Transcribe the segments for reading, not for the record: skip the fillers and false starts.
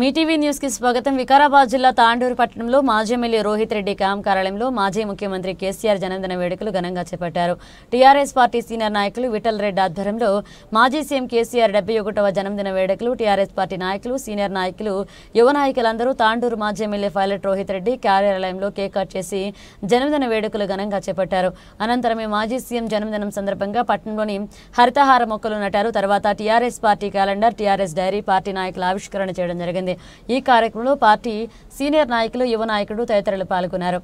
Mee TV news కి స్వాగతం। వికారాబాద్ జిల్లా తాండూరు పట్టణంలో మాజీ ఎమ్మెల్యే రోహిత్ రెడ్డి క్యాంప్ కార్యాలయంలో మాజీ ముఖ్యమంత్రి కేసీఆర్ జన్మదిన వేడుకలు ఘనంగా చేపట్టారు। టీఆర్ఎస్ పార్టీ సీనియర్ నాయకులు విఠల్ రెడ్డి ఆధ్వర్యంలో మాజీ సీఎం కేసీఆర్ 71వ జన్మదిన వేడుకలు టీఆర్ఎస్ పార్టీ నాయకులు సీనియర్ నాయకులు యువ నాయకులందరూ తాండూరు మాజీ ఎమ్మెల్యే పైలట్ రోహిత్ రెడ్డి కార్యాలయంలో కేక్ కట్ చేసి జన్మదిన వేడుకలు ఘనంగా చేపట్టారు। అనంతరమే మాజీ సీఎం జన్మదినం సందర్భంగా పట్టణంలోని హరితహార మొక్కలు నాటారు। తర్వాత TRS party calendar TRS diary party నాయకుల ఆవిష్కరణ చేయడం జరిగింది। ఈ కార్యక్రమంలో పార్టీ సీనియర్ నాయకులు యువ నాయకుడు తదితరులు పాల్గొన్నారు।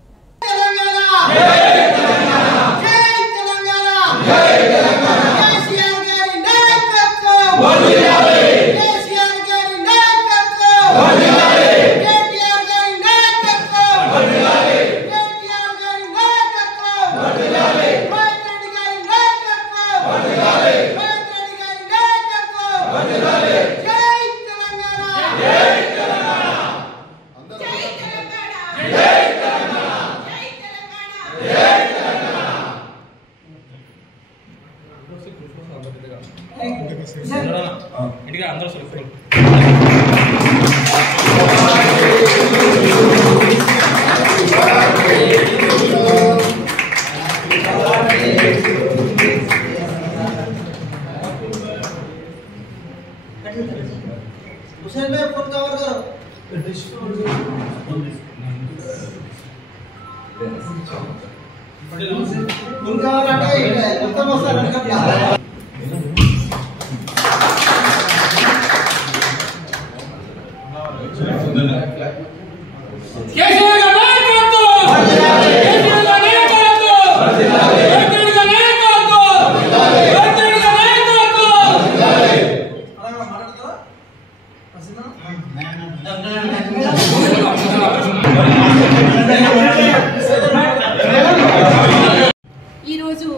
ఈరోజు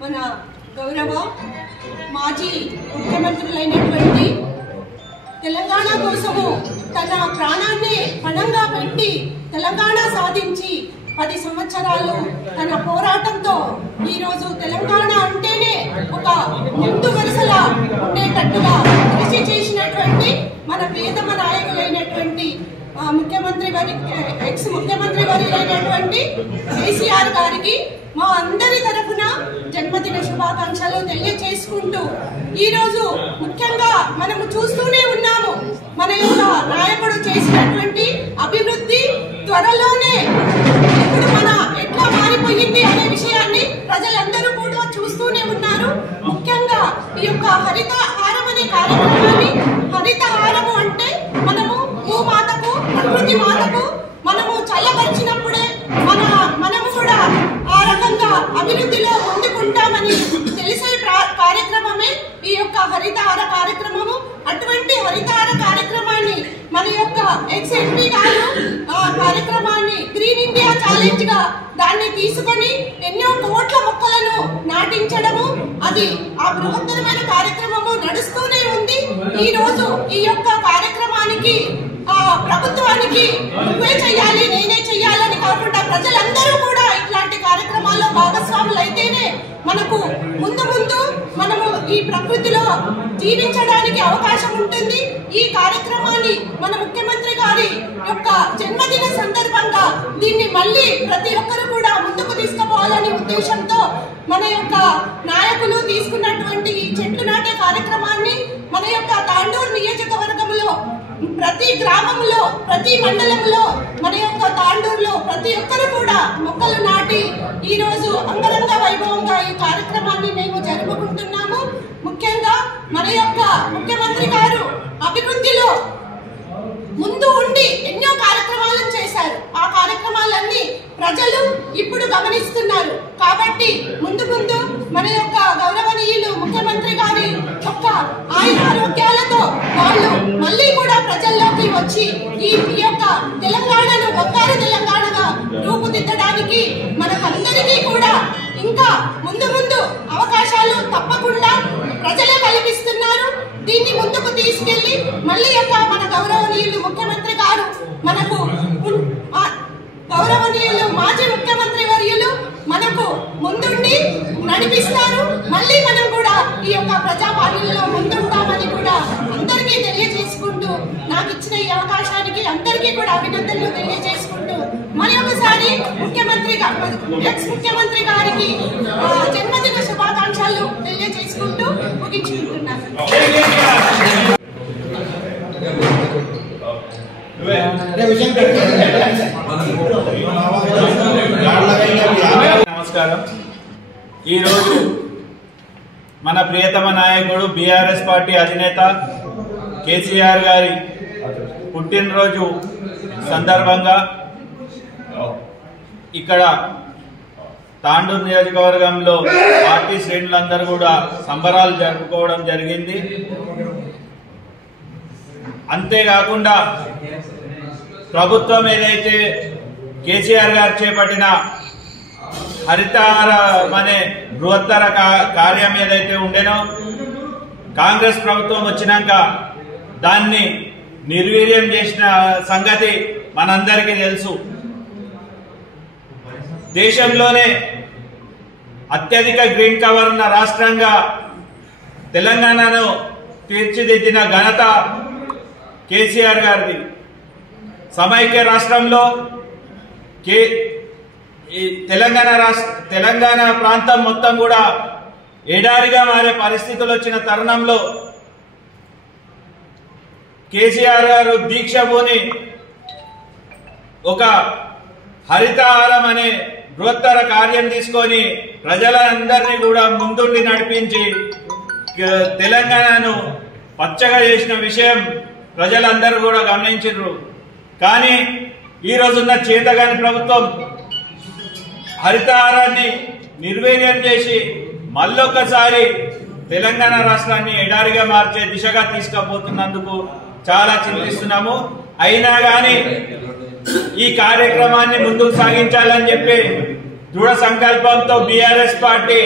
మన గౌరవ మాజీ ముఖ్యమంత్రులైనటువంటి తెలంగాణ కోసము తన ప్రాణాన్ని పణంగా పెట్టి తెలంగాణ సాధించి 10 సంవత్సరాలు తన పోరాటంతో ఈరోజు తెలంగాణ అంటేనే ఒక ముందు వరుసలా ఉండేటట్టుగా కృషి చేసినటువంటి మన ప్రియతమ నాయకులైనటువంటి ఎక్స్ ముఖ్యమంత్రి వర్యులైనటువంటి కేసీఆర్ గారికి మా అందరి తరఫున జన్మదిన శుభాకాంక్షలు తెలియజేసుకుంటూ ఈరోజు ముఖ్యంగా మనము చూస్తూనే ఉన్నాము మన యొక్క నాయకుడు చేసినటువంటి అభివృద్ధి త్వరలోనే ఇప్పుడు మన ఎట్లా మారిపోయింది అనే విషయాన్ని ప్రజలందరూ కూడా చూస్తూనే ఉన్నారు। ముఖ్యంగా ఈ యొక్క హరితహారం అనే కార్యక్రమాన్ని, హరితహారము అంటే మనము భూమాతకు ప్రకృతి మాతకు మనము చల్లబరిచినప్పుడే మనము కూడా ఆ రకంగా అభివృద్ధిలో ముందుకుంటామని తెలిసే కార్యక్రమమే ఈ యొక్క హరితహార కార్యక్రమము। అటువంటి హరితహార కార్యక్రమాన్ని మన యొక్క ఎక్స్ ఎంపీ గారు ఆ కార్యక్రమాన్ని గ్రీన్ ఇండియా ఛాలెంజ్ గా దాన్ని తీసుకొని ఎన్నో కోట్ల మొక్కలను నాటించడము, అది ఆ బృహత్తరమైన కార్యక్రమము నడుస్తూనే ఉంది। ఈ రోజు ఈ యొక్క కార్యక్రమానికి ప్రభుత్వానికి నువ్వే చెయ్యాలి నేనే చెయ్యాలని కాకుండా ప్రజలందరూ కూడా ఇట్లాంటి కార్యక్రమాల్లో భాగస్వాములు అయితేనే మనకు ముందు మనము ఈ ప్రకృతిలో జీవించడానికి అవకాశం ఉంటుంది। ఈ కార్యక్రమాన్ని మన ముఖ్యమంత్రి గారి యొక్క జన్మదిన సందర్భంగా దీన్ని మళ్ళీ ప్రతి ఒక్కరు కూడా ముందుకు తీసుకుపోవాలనే ఉద్దేశంతో మన యొక్క నాయకులు తీసుకున్నటువంటి ఈ చెట్లు నాటే కార్యక్రమాన్ని మన యొక్క తాండూరు నియోజకవర్గంలో ప్రతి గ్రామంలో ప్రతి మండలంలో మన యొక్క తాండూరులో ప్రతి ఒక్కరు కూడా మొక్కలు నాటి ఈ రోజు అంగరంగ వైభవంగా ఈ కార్యక్రమాన్ని మేము జరుపుకుంటున్నాము। ముఖ్యంగా మన యొక్క ముఖ్యమంత్రి గారు అభివృద్ధిలో ముందు ఉండి ఎన్నో కార్యక్రమాలను చేశారు। ఆ కార్యక్రమాలన్నీ ప్రజలు ఇప్పుడు గమనిస్తున్నారు కాబట్టి ముందు మన యొక్క గౌరవనీయులు ముఖ్యమంత్రి గారి యొక్క ఆయురారోగ్యాలతో వాళ్ళు మళ్ళీ కూడా ప్రజల్లోకి వచ్చి ఈ యొక్క తెలంగాణను బంగారు తెలంగాణగా రూపుదిద్దడానికి మనకందరికీ కూడా ఇంకా ముందు అవకాశాలు తప్పకుండా ప్రజలే కల్పిస్తున్నారు। దీన్ని ముందుకు తీసుకెళ్లి మళ్ళీ యొక్క మన గౌరవనీయులు ముఖ్యమంత్రి గారు మనకు గౌరవనీయులు మాజీ ముఖ్యమంత్రి వర్యులు మనకు ముందుండి నడిపిస్తారు। మళ్ళీ మనం కూడా ఈ యొక్క ప్రజాపాలనలో ముందుంటామని కూడా అందరికీ తెలియజేసుకుంటూ తెలియజేసుకుంటూ నాకు ఇచ్చిన ఈ అవకాశానికి అందరికీ కూడా అభినందనలు తెలియజేసుకుంటూ మరి ఒకసారి ఎక్స్ ముఖ్యమంత్రి గారికి జన్మదిన శుభాకాంక్షలు తెలియజేసుకుంటూ ముగించుకుంటున్నాను. నమస్కారం. ఈరోజు మన ప్రియతమ నాయకుడు బీఆర్ఎస్ పార్టీ అధినేత కేసీఆర్ గారి పుట్టినరోజు సందర్భంగా ఇక్కడ తాండూరు నియోజకవర్గంలో పార్టీ శ్రేణులందరూ కూడా సంబరాలు జరుపుకోవడం జరిగింది. అంతేకాకుండా ప్రభుత్వం ఏదైతే కేసీఆర్ గారు చేపట్టిన హరితహారం అనే బృహత్తర కార్యం ఏదైతే ఉండేనో కాంగ్రెస్ ప్రభుత్వం వచ్చినాక దాన్ని నిర్వీర్యం చేసిన సంగతి మనందరికీ తెలుసు. దేశంలోనే అత్యధిక గ్రీన్ కవర్ ఉన్న రాష్ట్రంగా తెలంగాణను తీర్చిదిద్దిన ఘనత కేసీఆర్ గారిది. సమైక్య రాష్ట్రంలో తెలంగాణ ప్రాంతం మొత్తం కూడా ఎడారిగా మారే పరిస్థితులు వచ్చిన తరుణంలో కేసీఆర్ గారు దీక్షభూని ఒక హరితహారం అనే బృహత్తర కార్యం తీసుకొని ప్రజలందరినీ కూడా ముందుండి నడిపించి తెలంగాణను పచ్చగా చేసిన విషయం ప్రజలందరూ కూడా గమనించారు. కానీ ఈ రోజున్న చేతగాని ప్రభుత్వం హరితహారాన్ని నిర్వీర్యం చేసి మళ్ళొక్కసారి తెలంగాణ రాష్ట్రాన్ని ఎడారిగా మార్చే దిశగా తీసుకుపోతున్నందుకు చాలా చింతిస్తున్నాము. అయినా గాని ఈ కార్యక్రమాన్ని ముందుకు సాగించాలని చెప్పి దృఢ సంకల్పంతో బీఆర్ఎస్ పార్టీ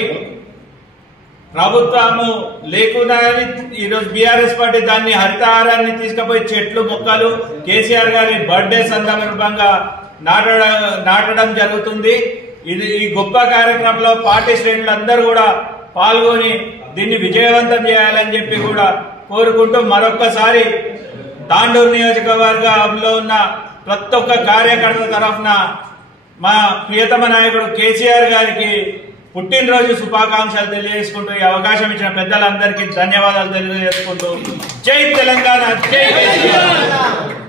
ప్రభుత్వము లేకున్నా కానీ ఈరోజు బీఆర్ఎస్ పార్టీ దాన్ని హరితహారాన్ని తీసుకుపోయి చెట్లు మొక్కలు కేసీఆర్ గారి బర్త్డే సందర్భంగా నాటడం జరుగుతుంది. ఈ గొప్ప కార్యక్రమంలో పార్టీ శ్రేణులందరూ కూడా పాల్గొని దీన్ని విజయవంతం చేయాలని చెప్పి కూడా కోరుకుంటూ మరొక్కసారి తాండూరు నియోజకవర్గంలో ఉన్న ప్రతి ఒక్క కార్యకర్త తరఫున మా ప్రియతమ నాయకుడు కేసీఆర్ గారికి పుట్టినరోజు శుభాకాంక్షలు తెలియజేసుకుంటూ ఈ అవకాశం ఇచ్చిన పెద్దలందరికీ ధన్యవాదాలు తెలియజేసుకుంటూ జై తెలంగాణ, జై కేసీఆర్.